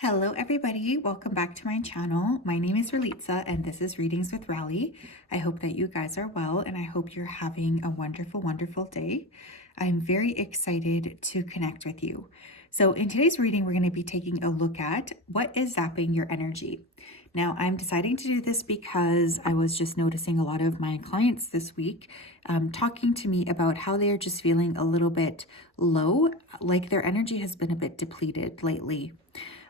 Hello everybody, welcome back to my channel. My name is Ralitza and this is Readings with Rali. I hope that you guys are well and I hope you're having a wonderful day. I'm very excited to connect with you. So in today's reading, we're going to be taking a look at what is zapping your energy. Now, I'm deciding to do this because I was just noticing a lot of my clients this week talking to me about how they are just feeling a little bit low, like their energy has been a bit depleted lately.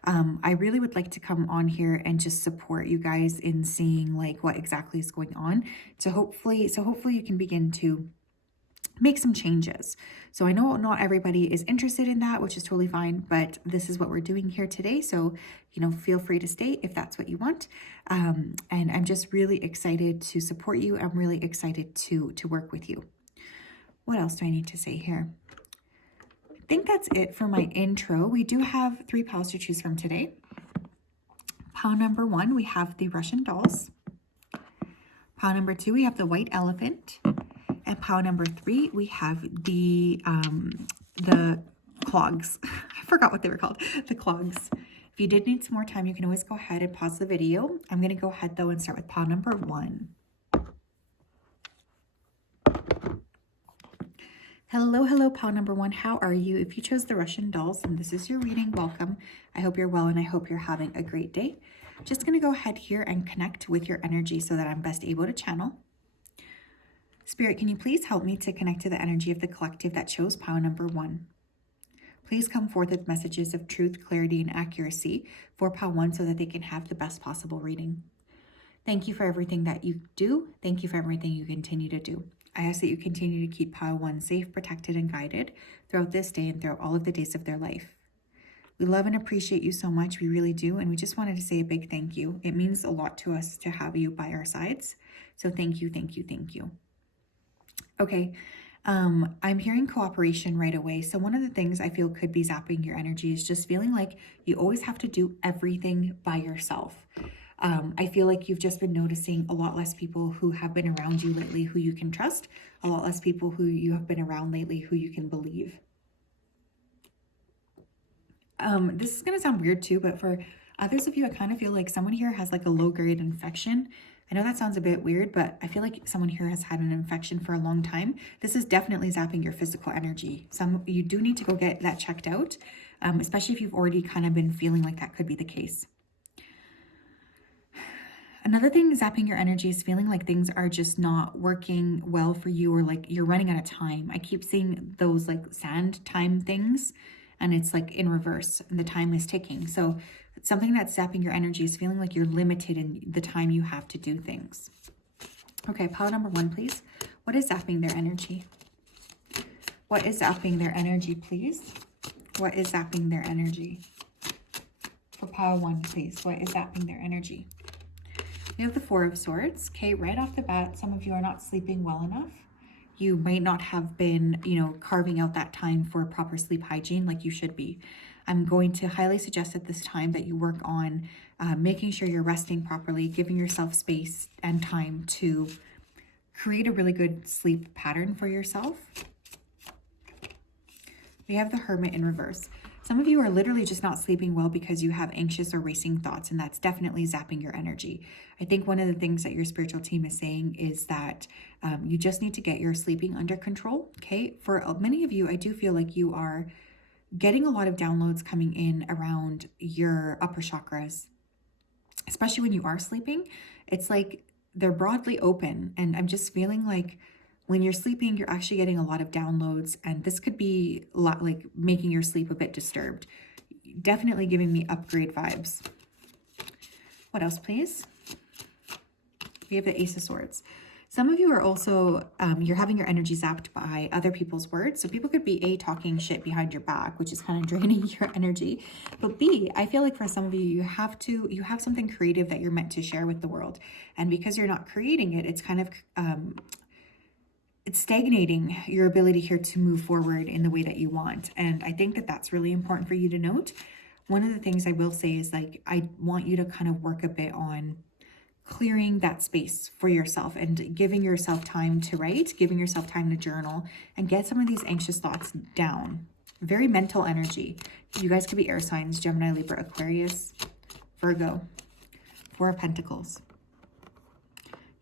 I really would like to come on here and just support you guys in seeing like what exactly is going on. So hopefully you can begin to make some changes. So I know not everybody is interested in that, which is totally fine, but this is what we're doing here today. So, feel free to stay if that's what you want. And I'm just really excited to support you. I'm really excited to work with you. What else do I need to say here? I think that's it for my intro. We do have 3 piles to choose from today. Pile number 1, we have the Russian dolls. Pile number 2, we have the white elephant. And pile number 3, we have the clogs. I forgot what they were called, the clogs. If you did need some more time, you can always go ahead and pause the video. I'm going to go ahead though and start with pile number 1. Hello, pile number 1. How are you? If you chose the Russian dolls and this is your reading, welcome. I hope you're well and I hope you're having a great day. Just going to go ahead here and connect with your energy so that I'm best able to channel. Spirit, can you please help me to connect to the energy of the collective that chose pile number 1? Please come forth with messages of truth, clarity, and accuracy for pile 1 so that they can have the best possible reading. Thank you for everything that you do. Thank you for everything you continue to do. I ask that you continue to keep pile 1 safe, protected, and guided throughout this day and throughout all of the days of their life. We love and appreciate you so much. We really do. And we just wanted to say a big thank you. It means a lot to us to have you by our sides. So thank you, thank you, thank you. Okay, I'm hearing cooperation right away. So one of the things I feel could be zapping your energy is just feeling like you always have to do everything by yourself. I feel like you've just been noticing a lot less people who have been around you lately who you can trust, a lot less people who you have been around lately who you can believe. This is going to sound weird too, but for others of you, I kind of feel like someone here has like a low-grade infection. I know that sounds a bit weird, but I feel like someone here has had an infection for a long time. This is definitely zapping your physical energy. You do need to go get that checked out, especially if you've already kind of been feeling like that could be the case. Another thing zapping your energy is feeling like things are just not working well for you or like you're running out of time. I keep seeing those like sand time things and it's like in reverse and the time is ticking. So something that's zapping your energy is feeling like you're limited in the time you have to do things. Okay, pile number 1, please. What is zapping their energy? What is zapping their energy, please? What is zapping their energy? For pile 1, please. What is zapping their energy? We have the 4 of Swords. Okay, right off the bat, some of you are not sleeping well enough. You may not have been, carving out that time for proper sleep hygiene like you should be. I'm going to highly suggest at this time that you work on making sure you're resting properly, giving yourself space and time to create a really good sleep pattern for yourself. We have the Hermit in reverse. Some of you are literally just not sleeping well because you have anxious or racing thoughts, and that's definitely zapping your energy. I think one of the things that your spiritual team is saying is that you just need to get your sleeping under control, okay? For many of you, I do feel like you are getting a lot of downloads coming in around your upper chakras, especially when you are sleeping. It's like they're broadly open, and I'm just feeling like when you're sleeping, you're actually getting a lot of downloads, and this could be a lot like making your sleep a bit disturbed. Definitely giving me upgrade vibes. What else, please? We have the Ace of Swords. Some of you are also, you're having your energy zapped by other people's words. So people could be A, talking shit behind your back, which is kind of draining your energy. But B, I feel like for some of you, you have something creative that you're meant to share with the world. And because you're not creating it, it's kind of, it's stagnating your ability here to move forward in the way that you want. And I think that that's really important for you to note. One of the things I will say is like, I want you to kind of work a bit on clearing that space for yourself and giving yourself time to write, giving yourself time to journal and get some of these anxious thoughts down. Very mental energy. You guys could be air signs, Gemini, Libra, Aquarius, Virgo. Four of Pentacles.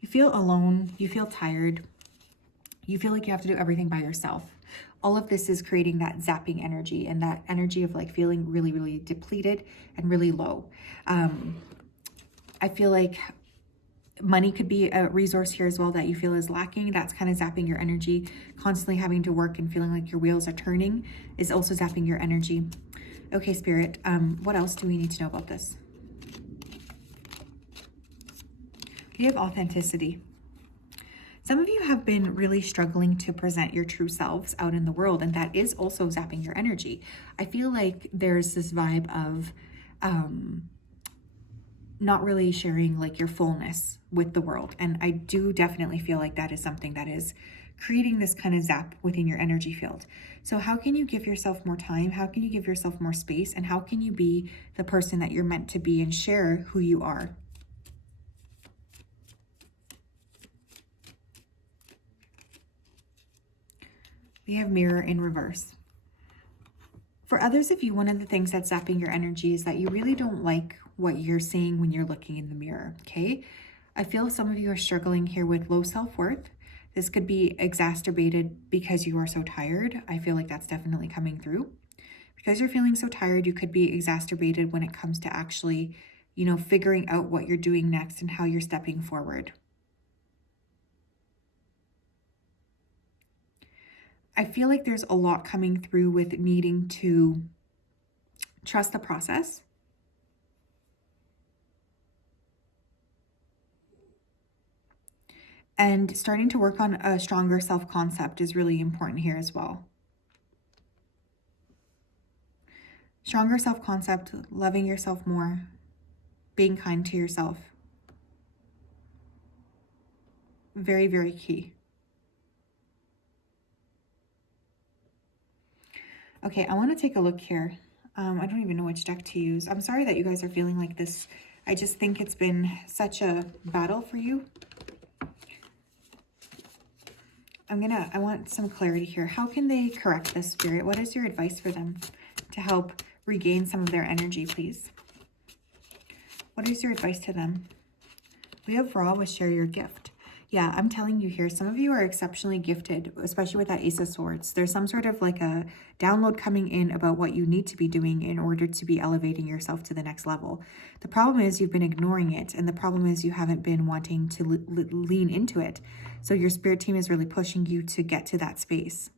You feel alone. You feel tired. You feel like you have to do everything by yourself. All of this is creating that zapping energy and that energy of like feeling really, really depleted and really low. I feel like money could be a resource here as well that you feel is lacking. That's kind of zapping your energy. Constantly having to work and feeling like your wheels are turning is also zapping your energy. Okay, Spirit, what else do we need to know about this? We have authenticity. Some of you have been really struggling to present your true selves out in the world, and that is also zapping your energy. I feel like there's this vibe of not really sharing like your fullness with the world. And I do definitely feel like that is something that is creating this kind of zap within your energy field. So how can you give yourself more time? How can you give yourself more space? And how can you be the person that you're meant to be and share who you are? We have Mirror in reverse. For others of you, one of the things that's zapping your energy is that you really don't like what you're seeing when you're looking in the mirror, okay? I feel some of you are struggling here with low self-worth. This could be exacerbated because you are so tired. I feel like that's definitely coming through. Because you're feeling so tired, you could be exacerbated when it comes to actually, you know, figuring out what you're doing next and how you're stepping forward. I feel like there's a lot coming through with needing to trust the process. And starting to work on a stronger self-concept is really important here as well. Stronger self-concept, loving yourself more, being kind to yourself. Very, very key. Okay, I want to take a look here. I don't even know which deck to use. I'm sorry that you guys are feeling like this. I just think it's been such a battle for you. I want some clarity here. How can they correct this, Spirit? What is your advice for them to help regain some of their energy, please? What is your advice to them? We have Ra with share your gift. Yeah, I'm telling you here, some of you are exceptionally gifted, especially with that Ace of Swords. There's some sort of like a download coming in about what you need to be doing in order to be elevating yourself to the next level. The problem is you've been ignoring it, and the problem is you haven't been wanting to lean into it. So your spirit team is really pushing you to get to that space.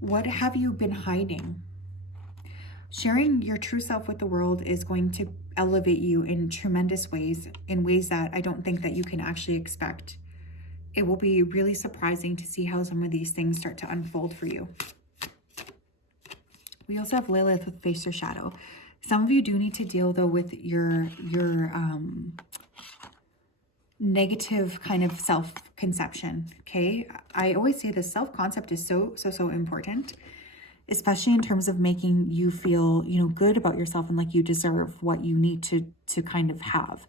What have you been hiding? Sharing your true self with the world is going to elevate you in tremendous ways, in ways that I don't think that you can actually expect. It will be really surprising to see how some of these things start to unfold for you. We also have Lilith with face or shadow. Some of you do need to deal though with your negative kind of self-conception, okay? I always say the self-concept is so important, especially in terms of making you feel, you know, good about yourself and like you deserve what you need to kind of have.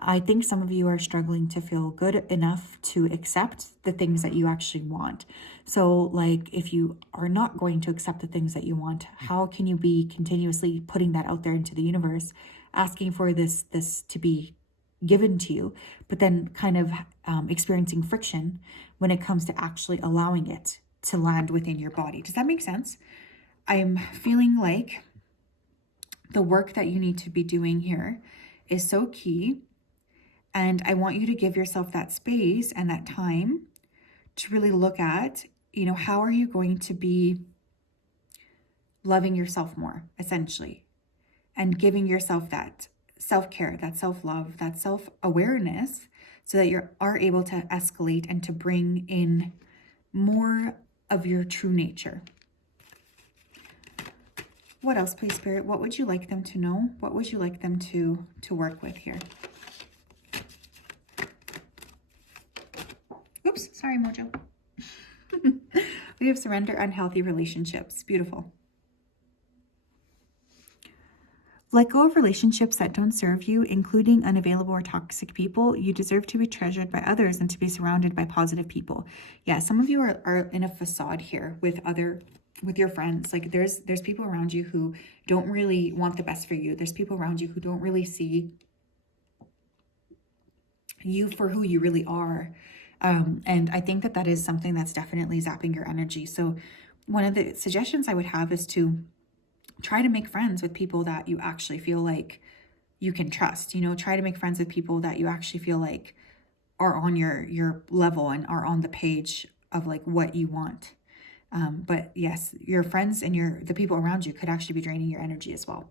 I think some of you are struggling to feel good enough to accept the things that you actually want. So like if you are not going to accept the things that you want, how can you be continuously putting that out there into the universe, asking for this to be given to you, but then kind of experiencing friction when it comes to actually allowing it to land within your body? Does that make sense? I'm feeling like the work that you need to be doing here is so key. And I want you to give yourself that space and that time to really look at, you know, how are you going to be loving yourself more, essentially, and giving yourself that self-care, that self-love, that self-awareness, so that you are able to escalate and to bring in more of your true nature. What else, please, Spirit? What would you like them to know? What would you like them to work with here? Oops, sorry, Mojo. We have surrender, unhealthy relationships. Beautiful. Let go of relationships that don't serve you, including unavailable or toxic people. You deserve to be treasured by others and to be surrounded by positive people. Yeah, some of you are in a facade here with your friends. Like there's people around you who don't really want the best for you. There's people around you who don't really see you for who you really are. And I think that is something that's definitely zapping your energy. So one of the suggestions I would have is to try to make friends with people that you actually feel like you can trust. Try to make friends with people that you actually feel like are on your level and are on the page of like what you want. But yes, your friends and the people around you could actually be draining your energy as well.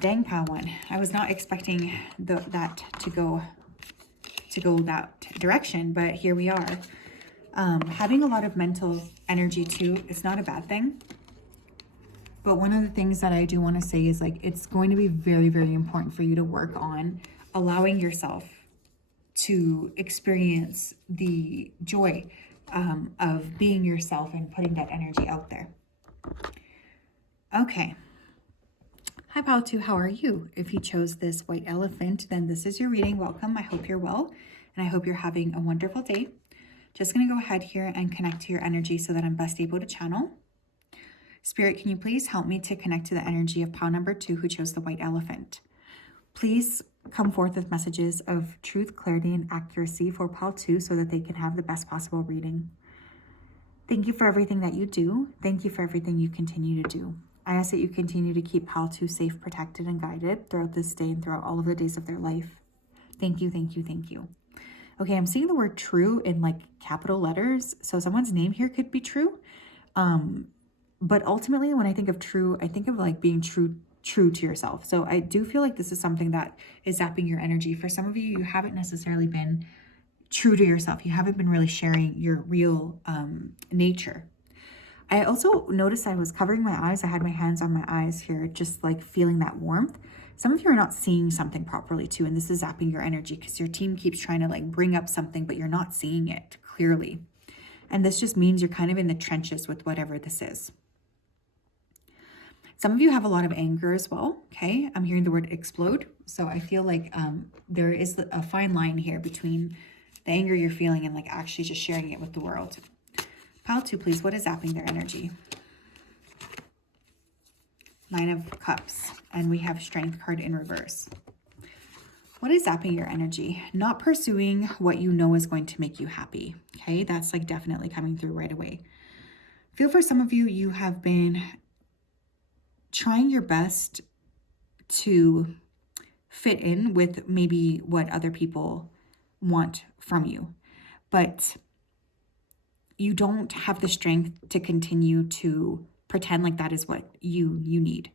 Dang, pile one. I was not expecting that to go that direction, but here we are. Having a lot of mental energy too, it's not a bad thing. But one of the things that I do want to say is like, it's going to be very, very important for you to work on allowing yourself to experience the joy of being yourself and putting that energy out there. Okay. Hi, Pile 2, how are you? If you chose this white elephant, then this is your reading. Welcome. I hope you're well, and I hope you're having a wonderful day. Just going to go ahead here and connect to your energy so that I'm best able to channel. Spirit, can you please help me to connect to the energy of pile number 2 who chose the white elephant? Please come forth with messages of truth, clarity, and accuracy for pile 2 so that they can have the best possible reading. Thank you for everything that you do. Thank you for everything you continue to do. I ask that you continue to keep pile 2 safe, protected, and guided throughout this day and throughout all of the days of their life. Thank you, thank you, thank you. Okay, I'm seeing the word true in like capital letters. So someone's name here could be true. But ultimately, when I think of true, I think of like being true to yourself. So I do feel like this is something that is zapping your energy. For some of you, you haven't necessarily been true to yourself. You haven't been really sharing your real nature. I also noticed I was covering my eyes. I had my hands on my eyes here, just like feeling that warmth. Some of you are not seeing something properly too, and this is zapping your energy because your team keeps trying to like bring up something, but you're not seeing it clearly. And this just means you're kind of in the trenches with whatever this is. Some of you have a lot of anger as well, okay? I'm hearing the word explode. So I feel like there is a fine line here between the anger you're feeling and like actually just sharing it with the world. Pile 2, please. What is zapping their energy? 9 of Cups. And we have Strength card in reverse. What is zapping your energy? Not pursuing what you know is going to make you happy. Okay, that's like definitely coming through right away. I feel for some of you, you have been trying your best to fit in with maybe what other people want from you, but you don't have the strength to continue to pretend like that is what you need.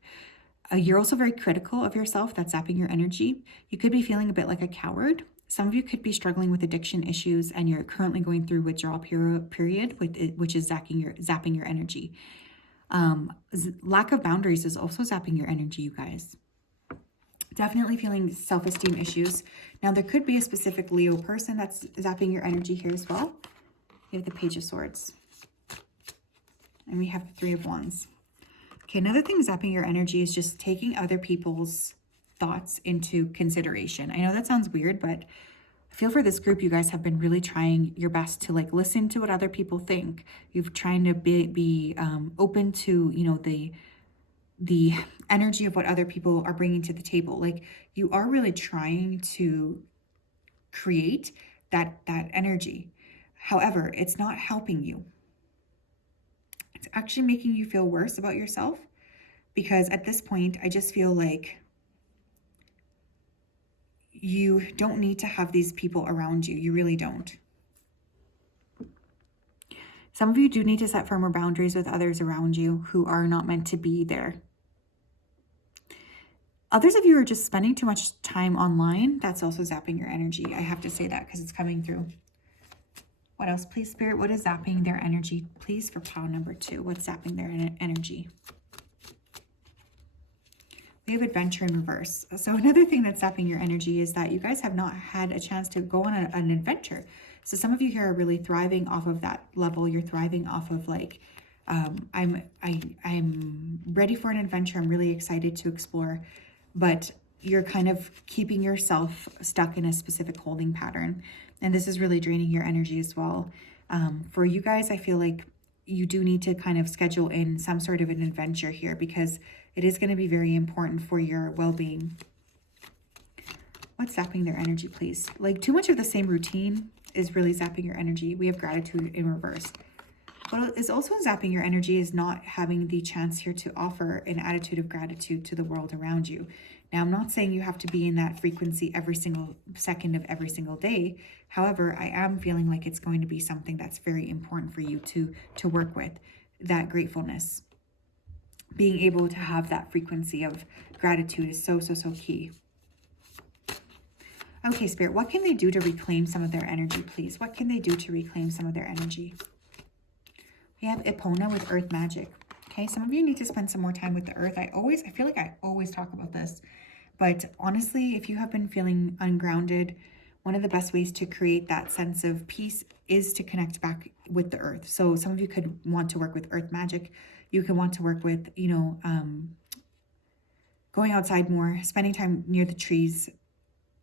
You're also very critical of yourself. That's zapping your energy. You could be feeling a bit like a coward. Some of you could be struggling with addiction issues and you're currently going through withdrawal period, which is zapping your energy. Lack of boundaries is also zapping your energy, you guys. Definitely feeling self-esteem issues. Now, there could be a specific Leo person that's zapping your energy here as well. We have the Page of Swords. And we have the 3 of Wands. Okay, another thing zapping your energy is just taking other people's thoughts into consideration. I know that sounds weird, but I feel for this group, you guys have been really trying your best to like listen to what other people think. You've trying to be open to, you know, the energy of what other people are bringing to the table. Like you are really trying to create that energy. However, it's not helping you. It's actually making you feel worse about yourself because at this point, I just feel like you don't need to have these people around you. You really don't. Some of you do need to set firmer boundaries with others around you who are not meant to be there. Others of you are just spending too much time online. That's also zapping your energy. I have to say that because it's coming through. What else, please, Spirit? What is zapping their energy, please, for pile number 2? What's zapping their energy? We have Adventure in reverse. So another thing that's zapping your energy is that you guys have not had a chance to go on an adventure. So some of you here are really thriving off of that level. You're thriving off of like I'm ready for an adventure. I'm really excited to explore, but you're kind of keeping yourself stuck in a specific holding pattern. And this is really draining your energy as well. For you guys, I feel like you do need to kind of schedule in some sort of an adventure here, because it is going to be very important for your well-being. What's zapping their energy, please? Like, too much of the same routine is really zapping your energy. We have gratitude in reverse. What is also zapping your energy is not having the chance here to offer an attitude of gratitude to the world around you. Now, I'm not saying you have to be in that frequency every single second of every single day. However, I am feeling like it's going to be something that's very important for you to work with, that gratefulness. Being able to have that frequency of gratitude is so key. Okay, Spirit, what can they do to reclaim some of their energy, please? What can they do to reclaim some of their energy? We have Epona with Earth Magic. Okay, some of you need to spend some more time with the Earth. I feel like I always talk about this, but honestly, if you have been feeling ungrounded, one of the best ways to create that sense of peace is to connect back with the Earth. So some of you could want to work with Earth Magic. You can want to work with, going outside more, spending time near the trees,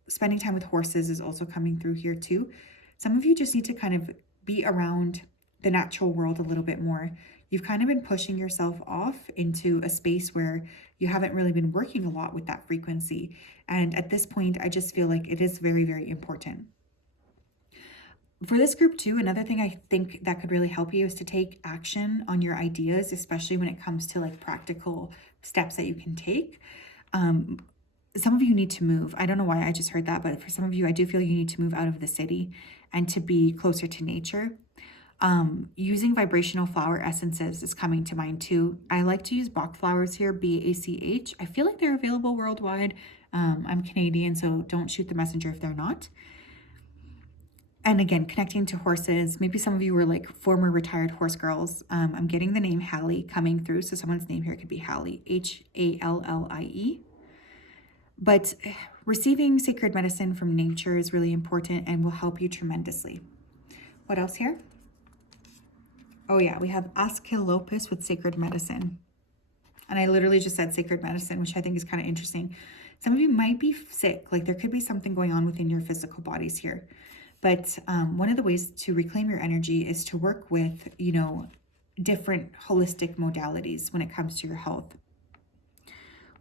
spending time with horses is also coming through here too. Some of you just need to kind of be around the natural world a little bit more. You've kind of been pushing yourself off into a space where you haven't really been working a lot with that frequency. And at this point, I just feel like it is very important. For this group too, another thing I think that could really help you is to take action on your ideas, especially when it comes to like practical steps that you can take. Some of you need to move. I don't know why I just heard that, but for some of you, I do feel you need to move out of the city and to be closer to nature. Using vibrational flower essences is coming to mind too. I like to use Bach flowers here, BACH. I feel like they're available worldwide. I'm Canadian, so don't shoot the messenger if they're not. And again, connecting to horses. Maybe some of you were like former retired horse girls. I'm getting the name Hallie coming through. So someone's name here could be Hallie, Hallie. But receiving sacred medicine from nature is really important and will help you tremendously. What else here? Oh yeah, we have Asclepius with sacred medicine. And I literally just said sacred medicine, which I think is kind of interesting. Some of you might be sick, like there could be something going on within your physical bodies here. But one of the ways to reclaim your energy is to work with, different holistic modalities when it comes to your health.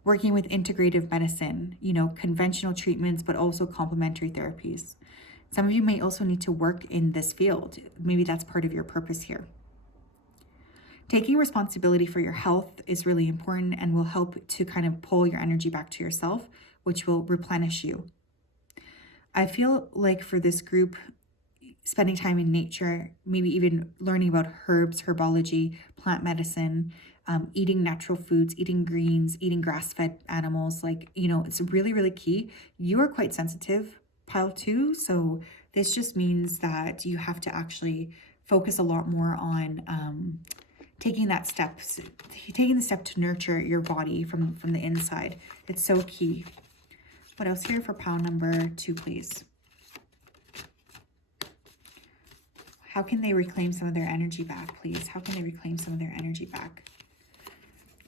Working with integrative medicine, conventional treatments, but also complementary therapies. Some of you may also need to work in this field. Maybe that's part of your purpose here. Taking responsibility for your health is really important and will help to kind of pull your energy back to yourself, which will replenish you. I feel like for this group, spending time in nature, maybe even learning about herbs, herbology, plant medicine, eating natural foods, eating greens, eating grass-fed animals, it's really key. You are quite sensitive, pile 2, so this just means that you have to actually focus a lot more on taking the step to nurture your body from the inside. It's so key. What else here for pile number 2, please? How can they reclaim some of their energy back, please? How can they reclaim some of their energy back?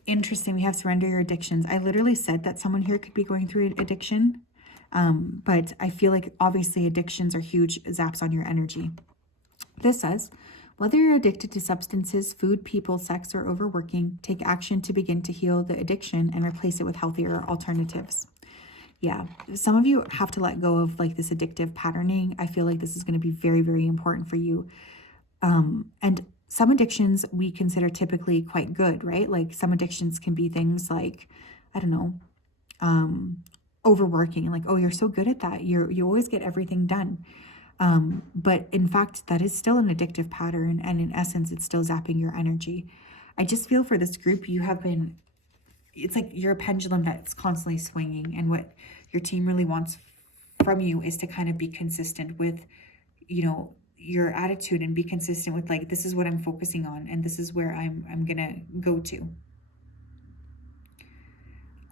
Interesting, we have surrender your addictions. I literally said that someone here could be going through an addiction, but I feel like obviously addictions are huge zaps on your energy. This says, whether you're addicted to substances, food, people, sex, or overworking, take action to begin to heal the addiction and replace it with healthier alternatives. Yeah, some of you have to let go of like this addictive patterning. I feel like this is going to be very important for you. And some addictions we consider typically quite good, right? Like some addictions can be things like, I don't know, overworking, like, oh, you're so good at that. You always get everything done. But in fact, that is still an addictive pattern. And in essence, it's still zapping your energy. I just feel for this group, it's like you're a pendulum that's constantly swinging. And what your team really wants from you is to kind of be consistent with, your attitude and be consistent with like, this is what I'm focusing on. And this is where I'm going to go to.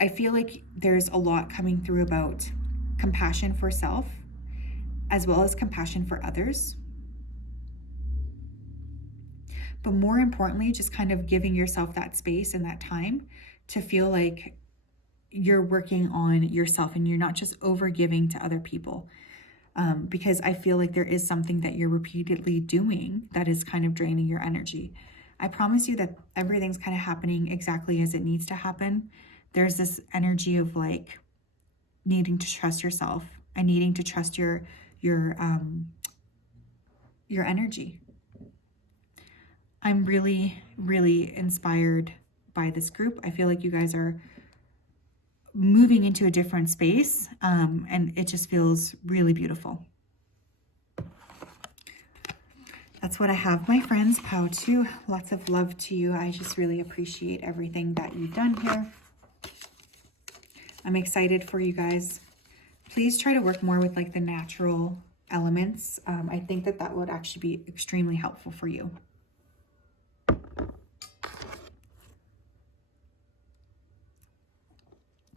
I feel like there's a lot coming through about compassion for self, as well as compassion for others. but more importantly, just kind of giving yourself that space and that time to feel like you're working on yourself and you're not just over giving to other people. Because I feel like there is something that you're repeatedly doing that is kind of draining your energy. I promise you that everything's kind of happening exactly as it needs to happen. There's this energy of like needing to trust yourself and needing to trust your energy. I'm really, really inspired by this group. I feel like you guys are moving into a different space, and it just feels really beautiful. That's what I have, my friends. Pow 2. Lots of love to you. I just really appreciate everything that you've done here. I'm excited for you guys. Please try to work more with like the natural elements. I think that that would actually be extremely helpful for you.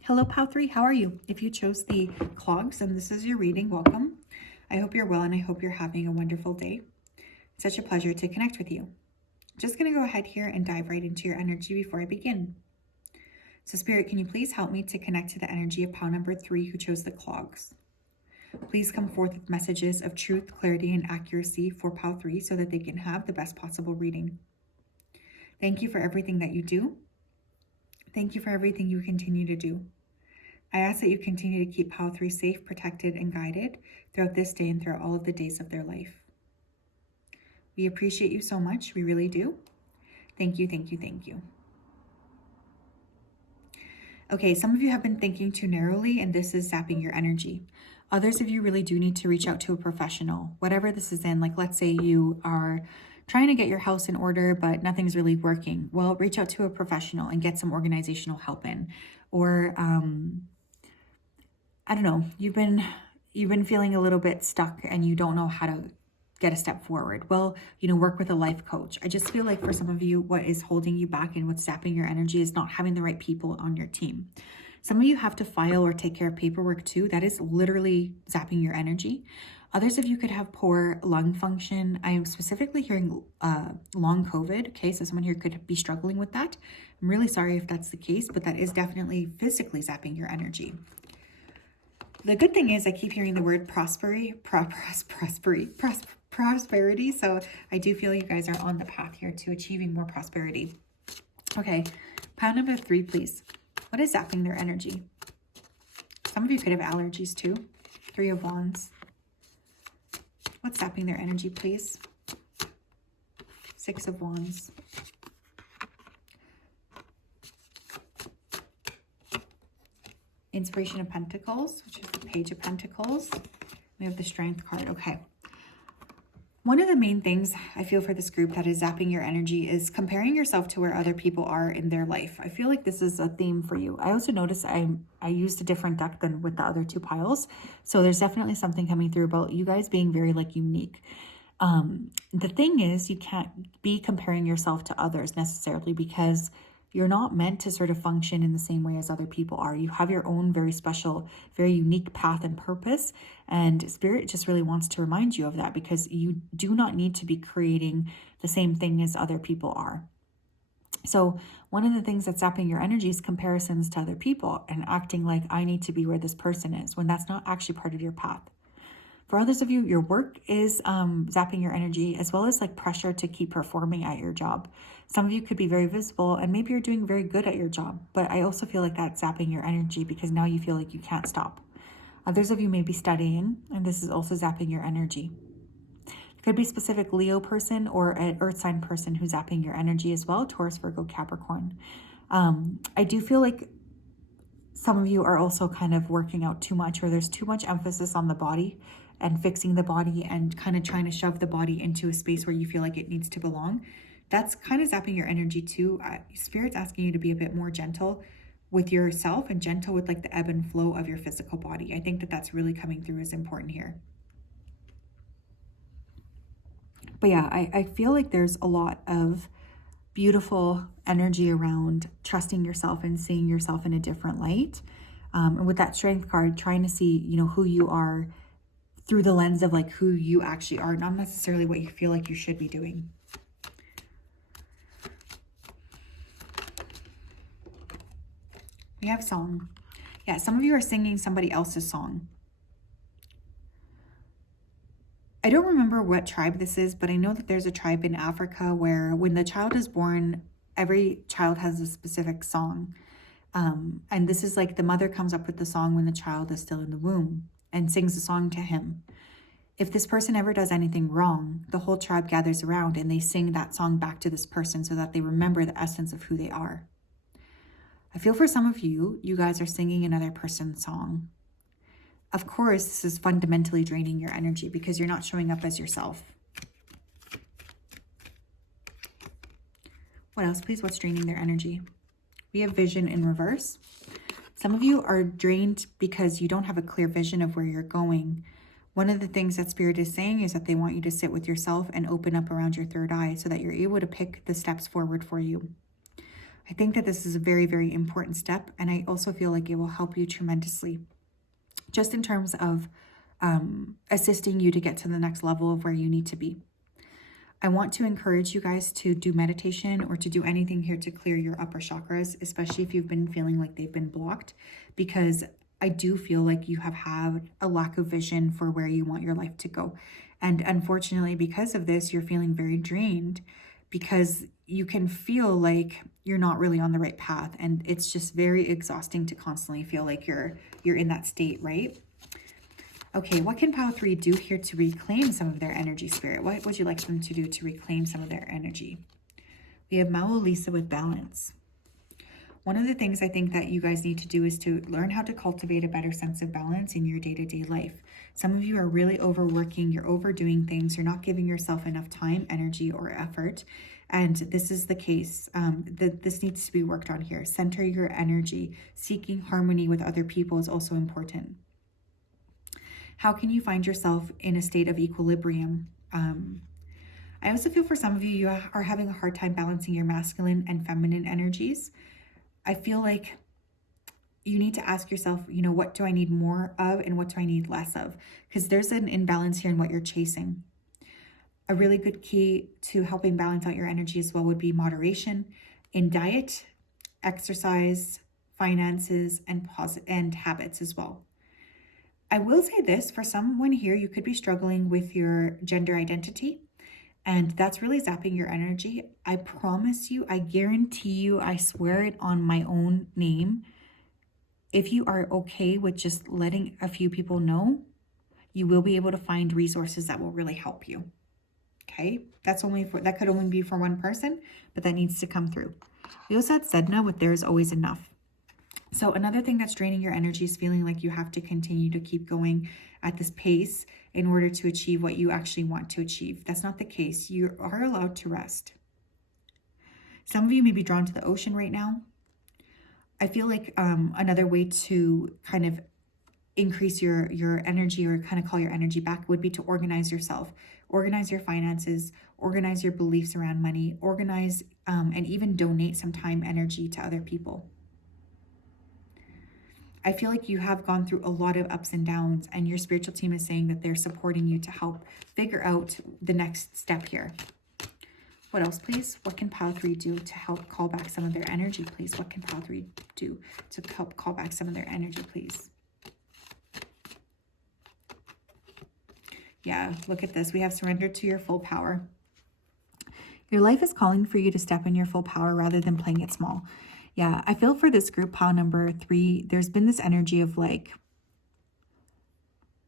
Hello, Pow 3. How are you? If you chose the clogs and this is your reading, welcome. I hope you're well and I hope you're having a wonderful day. It's such a pleasure to connect with you. Just going to go ahead here and dive right into your energy before I begin. So Spirit, can you please help me to connect to the energy of Pow number 3 who chose the clogs? Please come forth with messages of truth, clarity, and accuracy for Pow 3 so that they can have the best possible reading. Thank you for everything that you do. Thank you for everything you continue to do. I ask that you continue to keep Pow 3 safe, protected, and guided throughout this day and throughout all of the days of their life. We appreciate you so much. We really do. Thank you, thank you, thank you. Okay, some of you have been thinking too narrowly, and this is zapping your energy. Others of you really do need to reach out to a professional, whatever this is in. Like, let's say you are trying to get your house in order, but nothing's really working. Well, reach out to a professional and get some organizational help in. Or, I don't know, you've been feeling a little bit stuck and you don't know how to get a step forward. Well, work with a life coach. I just feel like for some of you, what is holding you back and what's zapping your energy is not having the right people on your team. Some of you have to file or take care of paperwork too. That is literally zapping your energy. Others of you could have poor lung function. I am specifically hearing long COVID. Okay, so someone here could be struggling with that. I'm really sorry if that's the case, but that is definitely physically zapping your energy. The good thing is I keep hearing the word prosperity. So I do feel you guys are on the path here to achieving more prosperity. Okay, Pow number 3, please. What is zapping their energy? Some of you could have allergies too. 3 of Wands. What's zapping their energy, please? 6 of Wands. Inspiration of Pentacles, which is the Page of Pentacles. We have the Strength card. Okay. One of the main things I feel for this group that is zapping your energy is comparing yourself to where other people are in their life. I feel like this is a theme for you. I also noticed I used a different deck than with the other 2 piles. So there's definitely something coming through about you guys being very unique. The thing is, you can't be comparing yourself to others necessarily because you're not meant to sort of function in the same way as other people are. You have your own very special, very unique path and purpose. And Spirit just really wants to remind you of that because you do not need to be creating the same thing as other people are. So one of the things that's zapping your energy is comparisons to other people and acting like I need to be where this person is when that's not actually part of your path. For others of you, your work is zapping your energy as well as pressure to keep performing at your job. Some of you could be very visible and maybe you're doing very good at your job, but I also feel like that's zapping your energy because now you feel like you can't stop. Others of you may be studying and this is also zapping your energy. It could be a specific Leo person or an earth sign person who's zapping your energy as well, Taurus, Virgo, Capricorn. I do feel like some of you are also kind of working out too much or there's too much emphasis on the body and fixing the body and kind of trying to shove the body into a space where you feel like it needs to belong. That's kind of zapping your energy too. Spirit's asking you to be a bit more gentle with yourself and gentle with the ebb and flow of your physical body. I think that that's really coming through as important here. But yeah, I feel like there's a lot of beautiful energy around trusting yourself and seeing yourself in a different light. And with that Strength card, trying to see, who you are through the lens of who you actually are, not necessarily what you feel like you should be doing. We have song. Yeah, some of you are singing somebody else's song. I don't remember what tribe this is, but I know that there's a tribe in Africa where when the child is born, every child has a specific song. And this is like the mother comes up with the song when the child is still in the womb and sings the song to him. If this person ever does anything wrong, the whole tribe gathers around and they sing that song back to this person so that they remember the essence of who they are. I feel for some of you, you guys are singing another person's song. Of course, this is fundamentally draining your energy because you're not showing up as yourself. What else, please? What's draining their energy? We have vision in reverse. Some of you are drained because you don't have a clear vision of where you're going. One of the things that Spirit is saying is that they want you to sit with yourself and open up around your third eye so that you're able to pick the steps forward for you. I think that this is a very, very important step, and I also feel like it will help you tremendously, just in terms of assisting you to get to the next level of where you need to be. I want to encourage you guys to do meditation or to do anything here to clear your upper chakras, especially if you've been feeling like they've been blocked, because I do feel like you have had a lack of vision for where you want your life to go. And unfortunately, because of this, you're feeling very drained because you can feel like you're not really on the right path. And it's just very exhausting to constantly feel like you're in that state, right? Okay, what can pile 3 do here to reclaim some of their energy, Spirit? What would you like them to do to reclaim some of their energy? We have Mao Lisa with balance. One of the things I think that you guys need to do is to learn how to cultivate a better sense of balance in your day-to-day life. Some of you are really overworking, you're overdoing things, you're not giving yourself enough time, energy, or effort. And this is the case. This needs to be worked on here. Center your energy. Seeking harmony with other people is also important. How can you find yourself in a state of equilibrium? I also feel for some of you, you are having a hard time balancing your masculine and feminine energies. I feel like you need to ask yourself, what do I need more of and what do I need less of? Because there's an imbalance here in what you're chasing. A really good key to helping balance out your energy as well would be moderation in diet, exercise, finances, and habits as well. I will say this, for someone here, you could be struggling with your gender identity. And that's really zapping your energy. I promise you, I guarantee you, I swear it on my own name. If you are okay with just letting a few people know, you will be able to find resources that will really help you. Okay, that could only be for one person, but that needs to come through. We also had Sedna with There's Always Enough. So another thing that's draining your energy is feeling like you have to continue to keep going at this pace in order to achieve what you actually want to achieve. That's not the case. You are allowed to rest. Some of you may be drawn to the ocean right now. I feel like another way to kind of increase your energy or kind of call your energy back would be to organize yourself, organize your finances, organize your beliefs around money, organize and even donate some time, energy to other people. I feel like you have gone through a lot of ups and downs, and your spiritual team is saying that they're supporting you to help figure out the next step here. What else, please? What can pile 3 do to help call back some of their energy, please? What can pile 3 do to help call back some of their energy, please? Yeah, look at this. We have surrendered to your full power. Your life is calling for you to step in your full power rather than playing it small. Yeah, I feel for this group, pile number 3, there's been this energy of like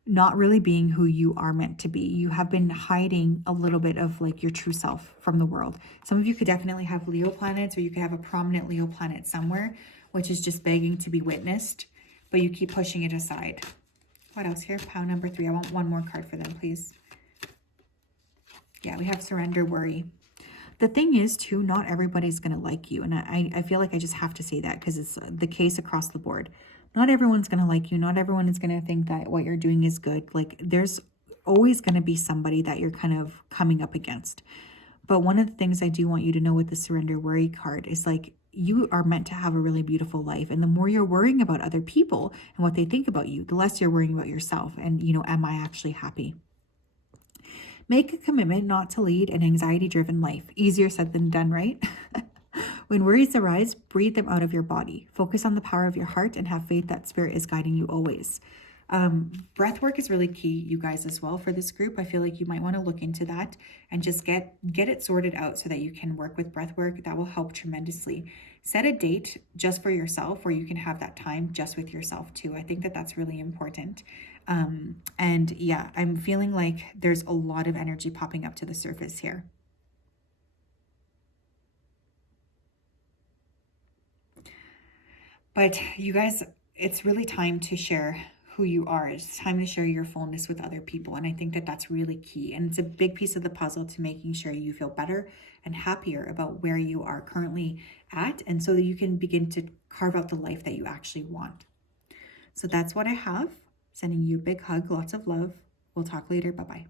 not really being who you are meant to be. You have been hiding a little bit of like your true self from the world. Some of you could definitely have Leo planets, or you could have a prominent Leo planet somewhere, which is just begging to be witnessed, but you keep pushing it aside. What else here? Pile number 3. I want one more card for them, please. Yeah, we have surrender, worry. The thing is, too, not everybody's going to like you. And I feel like I just have to say that because it's the case across the board. Not everyone's going to like you. Not everyone is going to think that what you're doing is good. Like, there's always going to be somebody that you're kind of coming up against. But one of the things I do want you to know with the surrender worry card is like, you are meant to have a really beautiful life. And the more you're worrying about other people and what they think about you, the less you're worrying about yourself. And, am I actually happy? Make a commitment not to lead an anxiety-driven life. Easier said than done, right? When worries arise, breathe them out of your body. Focus on the power of your heart and have faith that spirit is guiding you always. Breath work is really key, you guys, as well for this group. I feel like you might want to look into that and just get it sorted out so that you can work with breath work. That will help tremendously. Set a date just for yourself where you can have that time just with yourself too. I think that that's really important. And yeah, I'm feeling like there's a lot of energy popping up to the surface here. But you guys, it's really time to share who you are. It's time to share your fullness with other people. And I think that that's really key. And it's a big piece of the puzzle to making sure you feel better and happier about where you are currently at. And so that you can begin to carve out the life that you actually want. So that's what I have. Sending you a big hug, lots of love. We'll talk later. Bye-bye.